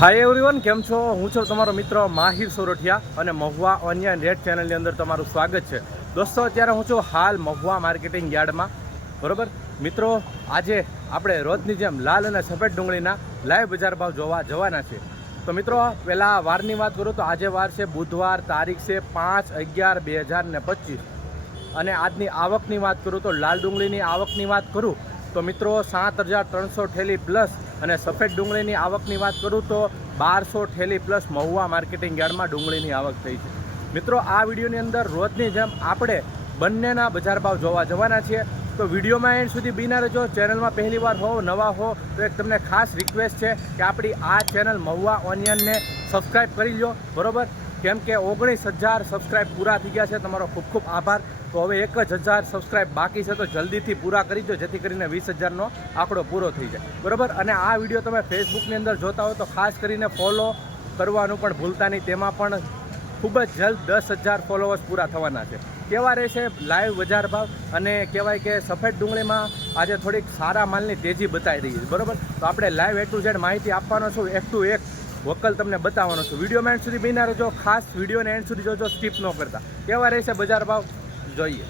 Hi everyone, કેમ છો? હું છું તમારો મિત્ર માહિર સોરઠિયા અને મહુવા ઓનિયન રેટ ચેનલની અંદર તમારું સ્વાગત છે. દોસ્તો, અત્યારે હું છું હાલ મહુવા માર્કેટિંગ યાર્ડમાં. બરોબર મિત્રો, આજે આપણે રોજની જેમ લાલ અને સફેદ ડુંગળીના લાઈવ બજાર ભાવ જોવા જવાના છે. તો મિત્રો, પહેલાં વારની વાત કરું તો આજે વાર છે બુધવાર, તારીખ છે 5/11/2025 અને આજની આવકની વાત કરું તો લાલ ડુંગળીની આવકની વાત કરું તો મિત્રો 7,300 ઠેલી પ્લસ અને સફેદ ડુંગળીની આવકની વાત કરું તો 1,200 ઠેલી પ્લસ મહુવા માર્કેટિંગ યાર્ડમાં ડુંગળીની આવક થઈ છે. મિત્રો, આ વિડીયોની અંદર રોજની જેમ આપણે બંનેના બજાર ભાવ જોવા જવાના છીએ. તો વિડીયોમાં એન્ડ સુધી બિના રહેજો. ચેનલમાં પહેલી વાર હો, નવા હો તો એક તમને ખાસ રિક્વેસ્ટ છે કે આપણી આ ચેનલ મહુવા ઓનિયનને સબસ્ક્રાઈબ કરી લો. બરાબર, કેમ કે 19,000 સબસ્ક્રાઈબ પૂરા થઈ ગયા છે. તમારો ખૂબ ખૂબ આભાર. તો હવે 1,000 સબસ્ક્રાઈબ બાકી છે, તો જલ્દીથી પૂરા કરી દો જેથી કરીને 20,000નો આંકડો પૂરો થઈ જાય. બરાબર, અને આ વિડીયો તમે ફેસબુકની અંદર જોતા હો તો ખાસ કરીને ફોલો કરવાનું પણ ભૂલતા નહીં. તેમાં પણ ખૂબ જ જલ્દ 10,000 ફોલોવર્સ પૂરા થવાના છે. કેવા રહેશે લાઈવ બજાર ભાવ અને કહેવાય કે સફેદ ડુંગળીમાં આજે થોડીક સારા માલની તેજી બતાવી રહી છે. બરાબર, તો આપણે લાઈવ A to Z માહિતી આપવાનો છું, એક ટુ એક વકલ તમને બતાવવાનો છું. વિડીયોમાં એન્ડ સુધી બિના રહેજો. ખાસ વિડીયોને એન્ડ સુધી જોજો, સ્કીપ ન કરતા. કેવા રહેશે બજાર ભાવ જોઈએ.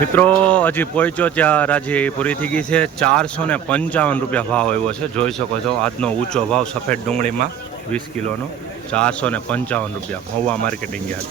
મિત્રો, હજી પહોંચ્યો ત્યાં રાજી પૂરી થઈ ગઈ છે. 455 રૂપિયા ભાવ આવ્યો છે. જોઈ શકો છો આજનો ઊંચો ભાવ સફેદ ડુંગળીમાં 20 કિલોનો 455 રૂપિયા મહુવા માર્કેટિંગ યાર્ડ.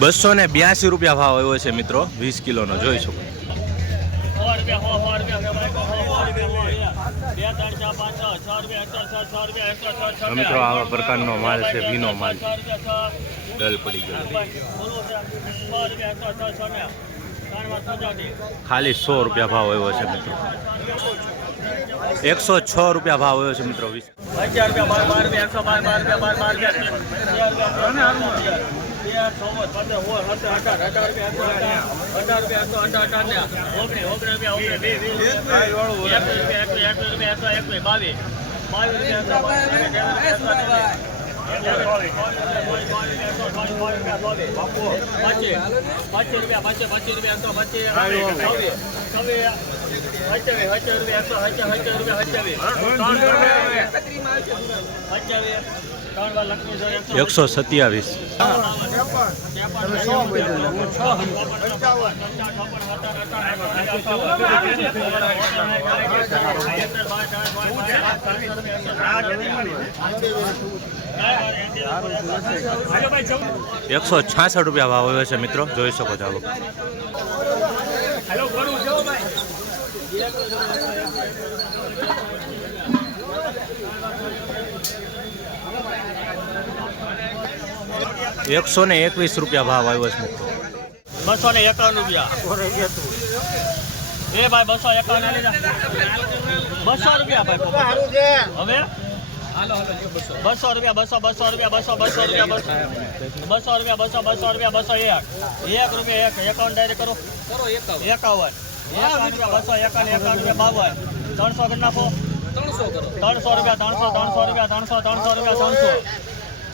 ₹282 ભાવ આવ્યો છે મિત્રો 20 કિલોનો. જોઈ શકો. મિત્રો, આવા પ્રકારનો માલ છે, ભીનો માલ. ડલ પડી ગયો. ખાલી ₹100 ભાવ આવ્યો છે મિત્રો. 106 ભાવ આવ્યો છે મિત્રો. 127. ₹166 ભાવ આવ્યો છે મિત્રો. જોઈ શકો છો. ₹121 ભાવ આવ્યો છે મિત્રો. 251 રૂપિયા. એ ભાઈ 251 લીધા. 200 રૂપિયા ભાઈ. હવે ₹200 ₹200 ₹200 ₹200 ₹201 એકાઉન્ટ ડાયરેક્ટ કરો. 51 ₹251 300 કરી નાખો. 300 રૂપિયા.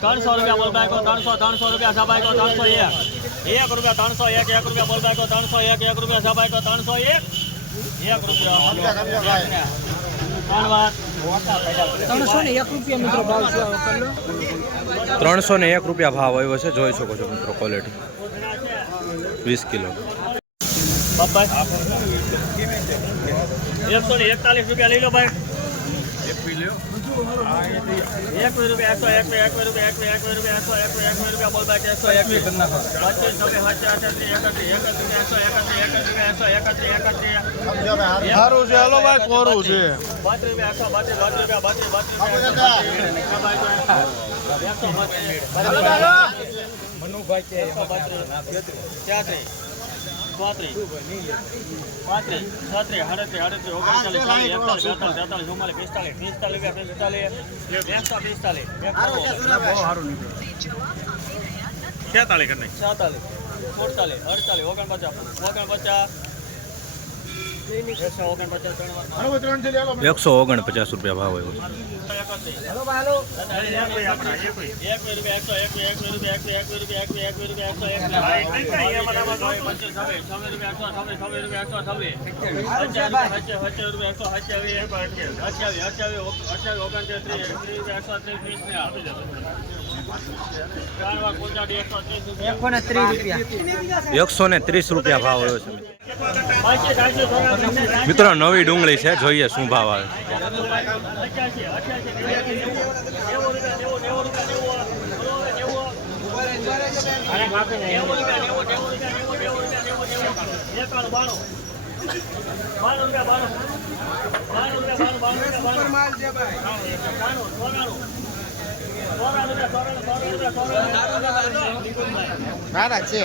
300 બોલ બાઈકો. 300 રૂપિયા સબાઈકો. 301 રૂપિયા. 301 બોલ બાઈકો. 301 રૂપિયા સબાઈકો. 301 રૂપિયા. 301 ભાવ આવ્યો છે. જોઈ શકો છો મિત્રો ક્વોલિટી 20 કિલો. 141 રૂપિયા લઈ લો ભાઈ. એક પી લ્યો. એક રૂપિયા 100 એક રૂપિયા 100 બોલ બાકી 100 કરી નાખો. 25 સારું છે હાલો ભાઈ કોરું છે મનુભાઈ કે બહુ સારું નીકળ્યું. 46 48 ₹149 રૂપિયા ભાવ આવ્યો. ₹130 ભાવ આવ્યો છે મિત્રો. નવી ડુંગળી છે, જોઈએ શું ભાવ આવે. સારા છે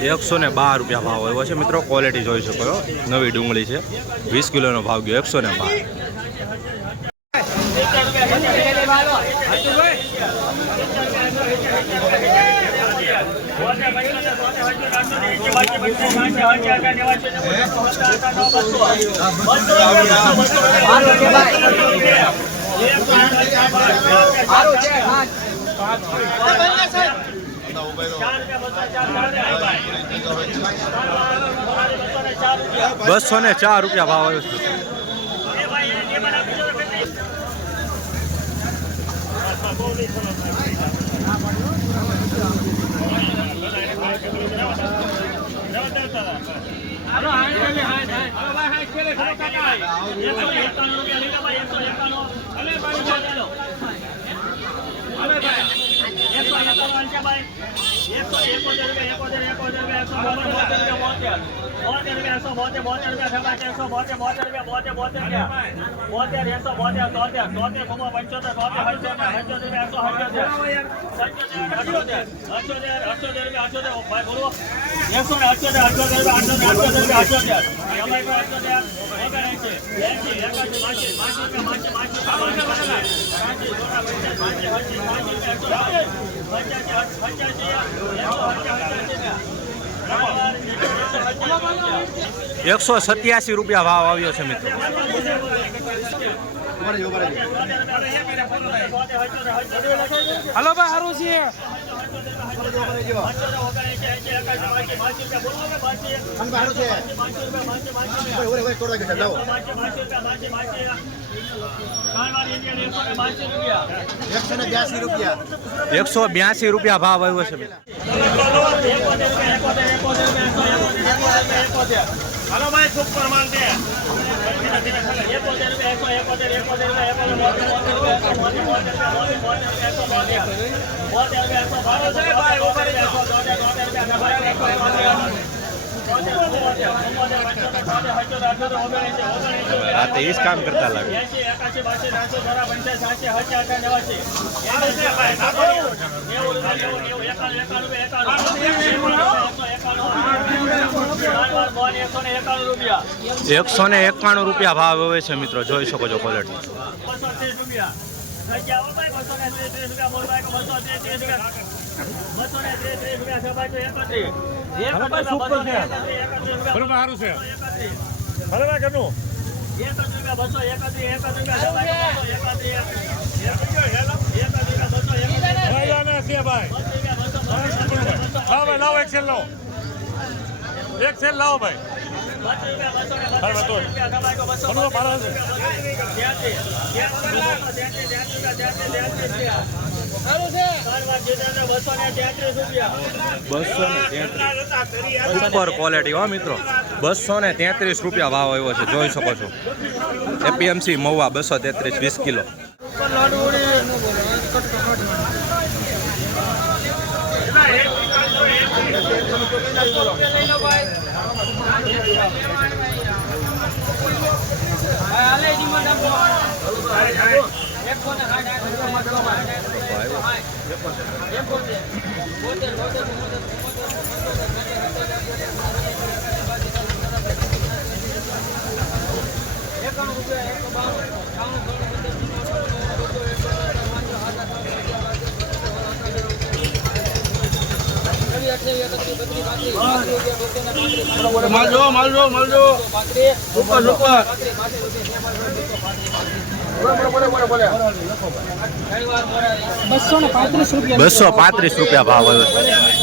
₹112 ભાવ આવ્યો છે મિત્રો. ક્વોલિટી જોઈ શકો છો, નવી ડુંગળી છે. 20 કિલોનો ભાવ ગયો 112. ₹204 ભાવ આવ્યો છે. ₹187 ભાવ આવ્યો છે મિત્રો. હાલો ભાઈ સારું છે ₹182 ભાવ આવ્યો છે મિત્રો. હાલો ભાઈ સુપર માલ છે રાતે એ જ કામ કરતા લાગે. ₹191 ભાવ આવે છે મિત્રો. જોઈ શકો છો ક્વોલિટી. અગિયાર ભાઈ 230 રૂપિયા બોલ ભાઈ 230 રૂપિયા 230 રૂપિયા છે ભાઈ 31 બરોબર સારું છે ભલે ભાઈ ઘરનું 31 ભાઈ લાવો એક સેલ લાવો ભાઈ સુપર ક્વોલિટી હો મિત્રો 233 રૂપિયા ભાવ આવ્યો છે જોઈ શકો છો એપીએમસી મહુવા 233 20 કિલો માલજો સુપર 235 રૂપિયા ભાવ આવ્યો છે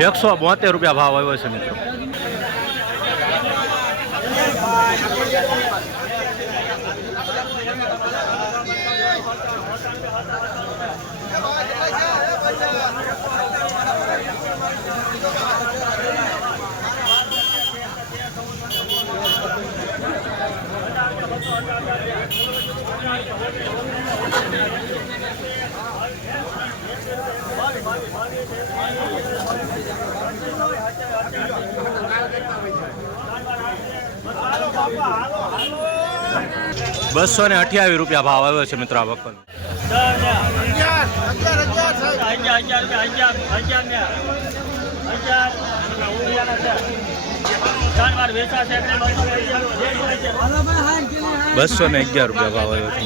172 રૂપિયા ભાવ આવ્યો છે મિત્રો ₹228 રૂપિયા ભાવ આવ્યો છે મિત્રો આ બકલ ₹211 ભાવ આવ્યો છે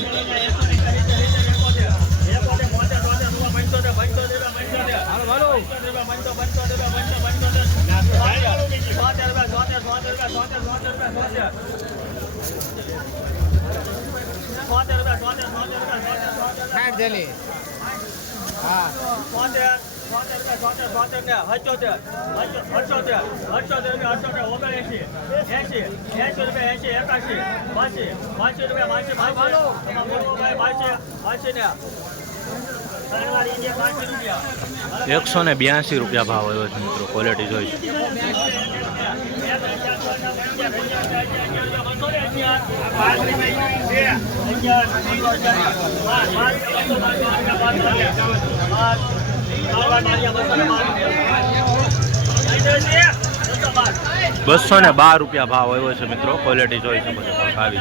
₹182 ભાવ આવ્યો છે મિત્રો ક્વોલિટી જોઈ ₹212 ભાવ આવ્યો છે મિત્રો ક્વોલિટી જોઈ શકો છો આવી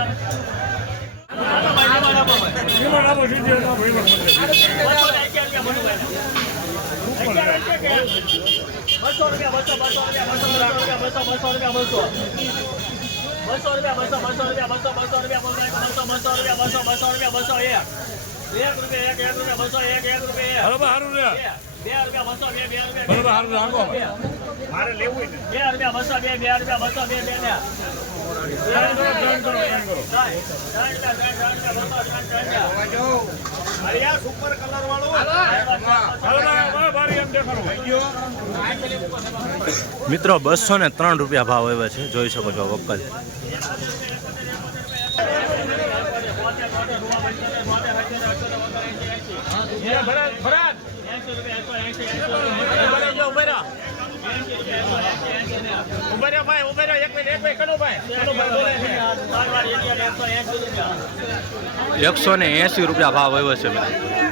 મારે લેવું સુપર કલર વાળો મિત્રો 203 રૂપિયા ભાવ આવ્યા છે જોઈ શકો છો વક્કલ ₹180 ભાવ આવ્યો છે મિત્રો